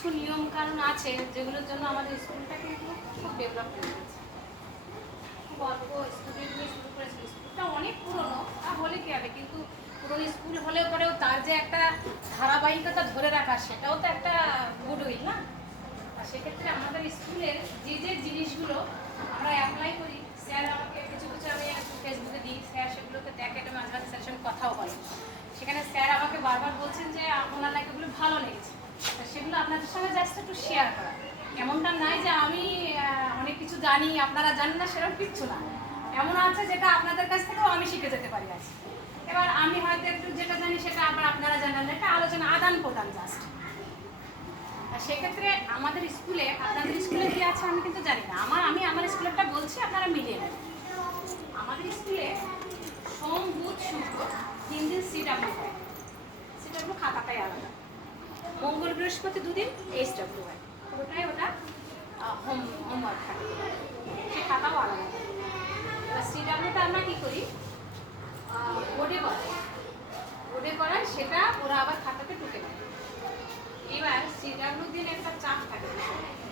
কিছু নিয়ম কানুন আছে যেগুলোর জন্য আমাদের স্কুলটা কিন্তু খুব ডেভেলপ হয়ে গেছে। খুব অল্প স্টুডেন্ট নিয়ে শুরু করেছিল। স্কুলটা অনেক পুরনো, তা বলে কী হবে, কিন্তু পুরনো স্কুল হলেও পরেও তার যে একটা ধারাবাহিকতা ধরে রাখা, সেটাও তো একটা গুডউইল না। আর সেক্ষেত্রে আমাদের স্কুলের যে যে জিনিসগুলো আমরা অ্যাপ্লাই করি, স্যার আমাকে কিছু কিছু আমি ফেসবুকে দিই, স্যার সেগুলোকে দেখে, এটা মাঝে মাঝে স্যারের সঙ্গে কথাও বলে। সেখানে স্যার আমাকে বারবার বলছেন যে ওনার নাকি এগুলো ভালো লেগেছে, তো সেগুলো আপনাদের সঙ্গে জাস্ট একটু শেয়ার করা। এমনটা নাই যে আমি অনেক কিছু জানি আপনারা জানেন না, সেরকম কিচ্ছু না। এমন আছে যেটা আপনাদের কাছ থেকেও আমি শিখে যেতে পারি আজকে। এবার আমি হয়তো একটু যেটা জানি সেটা আবার আপনারা জানেন, একটা আলোচনা আদান প্রদান জাস্ট। আর সেক্ষেত্রে আমাদের স্কুলে, আপনাদের স্কুলে কি আছে আমি কিন্তু জানি না, আমি আমার স্কুলেরটা বলছি, আপনারা মিলিয়ে নেবেন। আমাদের স্কুলে সোম বুধ শুক্র 3 দিন সিডাব্লিউ হয়। সিডাব্লিউ খাতাটাই আলাদা। মঙ্গল বৃহস্পতি 2 দিন এইচডাব্লিউ হয়, পুরোটাই ওটা হোমওয়ার্ক থাকে, সে খাতাও আলাদা। এবার সিডাব্লিউটা আমরা কী করি, বোর্ডে করায় সেটা ওরা আবার খাতাতে টুকে দেয়। এবার সিডাব্লিউ দিন একটা চাপ থাকে,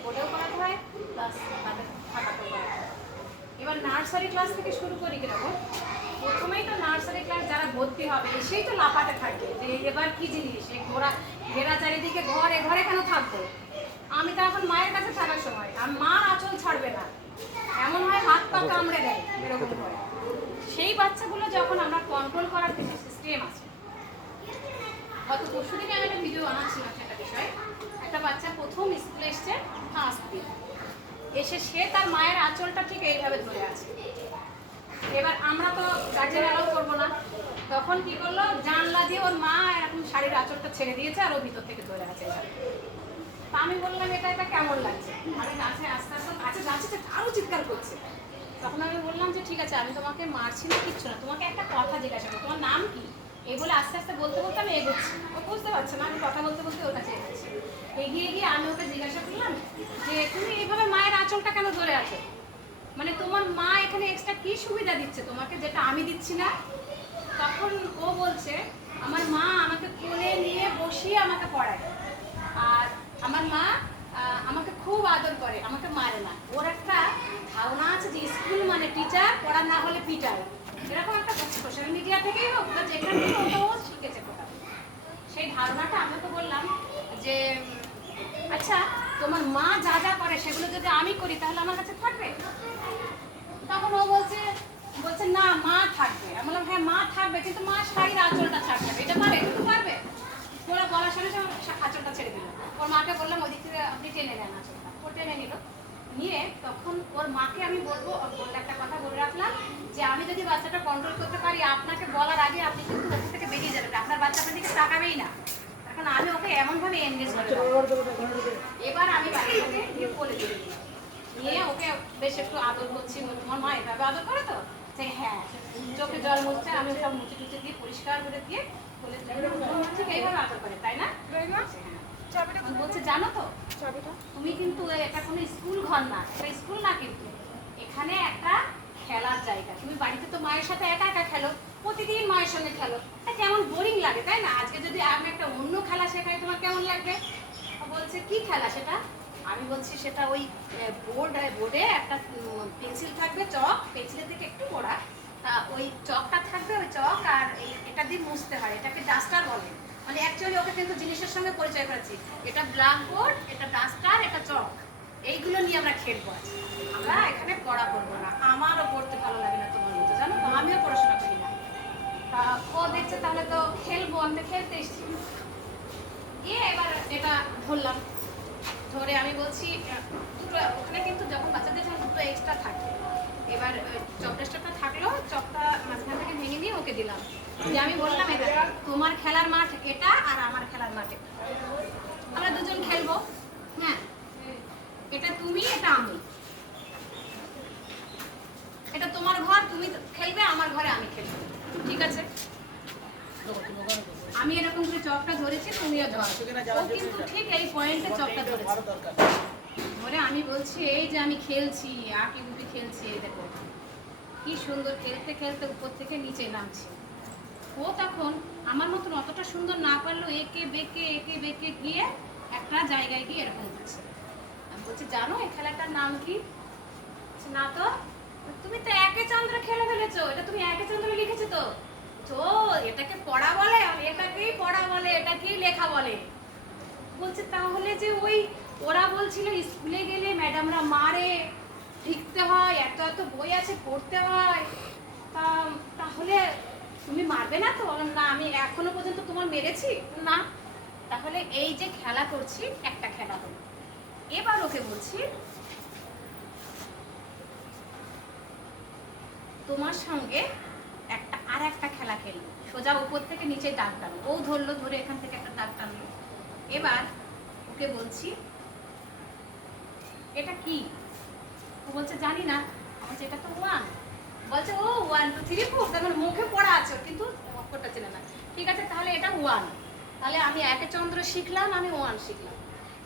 বোর্ডেও করাতে হয় প্লাস তাদের খাতাতেও করাতে হয়। এবার নার্সারি ক্লাস থেকে শুরু করি কিরকম, প্রথমেই তো নার্সারি ক্লাস যারা ভর্তি হবে এসেই তো লাপাতে থাকবে যে এবার কি জিনিস, এই ঘেরা চারিদিকে ঘরে ঘরে কেন থাকবো। আমি তো এখন মায়ের কাছে থাকার সময়, আর মার আঁচল ছাড়বে না, এমন হয় হাত পা কামড়ে দেয় এরকম করে। সেই বাচ্চাগুলো যখন আমরা কন্ট্রোল করার কিছু সিস্টেম আছে, গত পরশু দিনে আমি একটা ভিডিও বানাচ্ছিলাম একটা বিষয়। একটা বাচ্চা প্রথম স্কুলে এসছে, ফার্স্ট দিন এসে সে তার মায়ের আঁচলটা ঠিক এইভাবে ধরে আছে। এবার আমরা তো গার্জেন অ্যালাউ করবো না, তখন কি করলো, জানলা দিয়ে ওর মা এরকম শাড়ির আঁচলটা ছেড়ে দিয়েছে আর ও ভিতর থেকে ধরে আছে। তা আমি বললাম এটা কেমন লাগছে, আমি গাছে আস্তে আস্তে গাছে আরও চিৎকার করছে। তখন আমি বললাম যে ঠিক আছে, আমি তোমাকে মারছি না, কিচ্ছু না, তোমাকে একটা কথা জিজ্ঞাসা করবো, তোমার নাম কি, এই বলে আস্তে আস্তে বলতে বলতে আমি এগোচ্ছি। ও বুঝতে পারছে না, আমি কথা বলতে বলতে ওর কাছে এগোচ্ছি। এগিয়ে গিয়ে আমি ওকে জিজ্ঞাসা করলাম যে তুমি এইভাবে মায়ের আঁচলটা কেন ধরে আছো, মানে তোমার মা এখানে এক্সট্রা কি সুবিধা দিচ্ছে তোমাকে যেটা আমি দিচ্ছি না। তখন ও বলছে আমার মা আমাকে কোলে নিয়ে বসিয়ে আমাকে পড়ায়, আর আমার মা আমাকে খুব আদর করে, আমাকে মারে না। ওর একটা ধারণা আছে যে স্কুল মানে টিচার, পড়া না হলে পিটার, এরকম একটা সোশ্যাল মিডিয়া থেকেই হোক বা যেখান থেকে ও শিখেছে কোথাও। সেই ধারণাটা আমি তো বললাম যে আচ্ছা তোমার মা যা যা করে সেগুলো যদি আমি করি তাহলে আমার কাছে থাকবে। তখন ও বলছে না মা থাকবে। আমি বললাম হ্যাঁ মা থাকবে, কিন্তু মা শাড়ির আঁচলটা ছাড়বে, এটা পারবে। ওরা বলার সঙ্গে সঙ্গে আঁচলটা ছেড়ে দিল। ওর মাকে বললাম ওই দিক থেকে আপনি টেনে নেন আঁচলটা, ও টেনে নিল। নিয়ে তখন ওর মাকে আমি বলবো একটা কথা বলে রাখলাম যে আমি যদি বাচ্চাটা কন্ট্রোল করতে পারি, আপনাকে বলার আগে আপনি কিন্তু ওখান থেকে বেরিয়ে যাবেন, আপনার বাচ্চা আপনার দিকে তাকাবেই না। এখন আমি ওকে এমনভাবে এনগেজ করে এবার আমি বাচ্চাটাকে নিয়ে বলে দিয়ে দিলাম, নিয়ে ওকে বেশ একটু আদর করছি। তোমার মা এভাবে আদর করে তো, যে হ্যাঁ, চোখে জল মুছছে, আমি সব মুছে টুচে দিয়ে পরিষ্কার করে দিয়ে বলে ঠিক এইভাবে আদর করে, তাই না? বলছে জানো তো তুমি কিন্তু এটা কোনো স্কুল ঘর না, এটা স্কুল না, কিন্তু এখানে একটা খেলার জায়গা। তুমি বাড়িতে তো মায়ের সাথে একা একা খেলো, প্রতিদিন মায়ের সঙ্গে খেলো, এটা কেমন বোরিং লাগে তাই না? আজকে যদি আমি একটা অন্য খেলা শেখাই তোমার কেমন লাগবে? বলছে কি খেলা সেটা? আমি বলছি সেটা ওই বোর্ডে একটা পেন্সিল থাকবে, চক, পেন্সিলের থেকে একটু বড়া, ওই চকটা থাকবে, ওই চক আর এটা দিয়ে মুছতে হয়, এটাকে ডাস্টার বলে। মানে অ্যাকচুয়ালি ওকে কিন্তু জিনিসের সঙ্গে পরিচয় করাচ্ছি, এটা ব্ল্যাকবোর্ড, এটা ডাস্টার, এটা চক, এইগুলো নিয়ে আমরা খেলবো। আছি আমরা এখানে পড়া করবো না, আমারও পড়তে ভালো লাগে না তোমার মতো, জানো তো আমিও পড়াশোনা করি না। ও দেখছে তাহলে তো খেলবো, আমি খেলতে এসেছি। গিয়ে এবার এটা ধরলাম, ধরে আমি বলছি দুটো, ওখানে কিন্তু যখন বাচ্চাদের যখন দুটো এক্সট্রা থাকে, এবার চক ডাস্টারটা থাকলো, চকটা মাঝখান থেকে ভেঙে নিয়ে ওকে দিলাম, যে আমি বললাম এটা তোমার খেলার মাঠ এটা আর আমার খেলার মাঠ এটা, আমরা দুজন খেলবো, হ্যাঁ এটা তুমি এটা আমি, এটা তোমার ঘর তুমি খেলবে, আমার ঘরে আমি খেলবো, ঠিক আছে? আমি এরকম করে চকটা ধরেছি, তুমিও ধরো। ও কিন্তু ঠিক এই পয়েন্টে চকটা ধরেছে, ধরে আমি বলছি এই যে আমি খেলছি, আঁকি বুকি খেলছি, এই দেখো কি সুন্দর, খেলতে খেলতে উপর থেকে নিচে নামছে। ও তখন আমার মতন অতটা সুন্দর না পারলেও একে বেঁকে গিয়ে একটা একটা জায়গায় গিয়ে এরকম হচ্ছে। আমি বলছি জানো এই খেলাটার নাম কি? না তো। তুমি তো একে চন্দ্র খেলে ফেলেছো, এটা তুমি একে চন্দ্র লিখেছো তো। তো এটাকে পড়া বলে, এটাকেই পড়া বলে, এটাকেই লেখা বলে। বলছে তাহলে যে ওই ওরা বলছিল স্কুলে গেলে ম্যাডামরা মারে, লিখতে হয়, এত এত বই আছে পড়তে হয়, তাহলে তুমি মারবে না তো? না, আমি এখনো পর্যন্ত তোমার মেরেছি না। তাহলে এই যে খেলা করছি একটা খেলা হলো। এবার ওকে বলছি তোমার সঙ্গে আর একটা খেলা খেলবো, সোজা উপর থেকে নিচে দাগ টানবো। ও ধরলো, ধরে এখান থেকে একটা দাগ টানলো। এবার ওকে বলছি এটা কি? ও বলছে জানি না। বলছে এটা তো 1। বলছে ও 1 2 3 4, তার মানে মুখে পড়া আছে কিন্তু অক্ষরটা চেনে না। ঠিক আছে, তাহলে এটা 1। তাহলে আমি একে চন্দ্র শিখলাম, আমি 1 শিখলাম।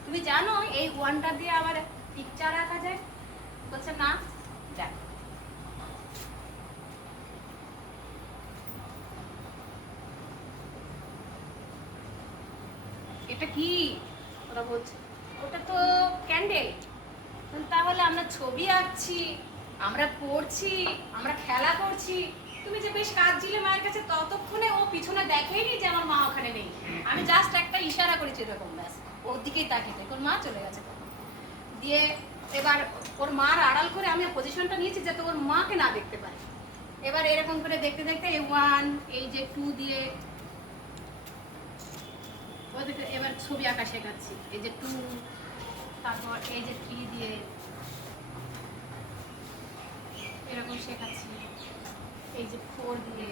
তুমি জানো এই 1টা দিয়ে আবার পিকচার আঁকা যায়? বলছে না। দেখ, এটা কি? ওরা বলছে ওটা তো ক্যান্ডেল। তাহলে আমরা ছবি আঁকছি, আমরা পড়ছি, আমরা খেলা করছি। তুমি যে বেশ কাঁদছিলে মায়ের কাছে, ততক্ষণে ও পিছনে দেখেইনি যে আমার মা ওখানে নেই। আমি জাস্ট একটা ইশারা করেছি এরকম, ব্যাস ওর দিকেই তাকিয়ে ওর মা চলে গেছে তখন। দিয়ে এবার ওর মার আড়াল করে আমি পজিশনটা নিয়েছি যাতে ওর মাকে না দেখতে পাই। এবার এরকম করে দেখতে দেখতে এই 1, এই যে 2 দিয়ে ওদেরকে এবার ছবি আঁকা শেখাচ্ছি। এই যে 2, তারপর এই যে 3 দিয়ে এরকম শেখাচ্ছি, এই যে 4 দিয়ে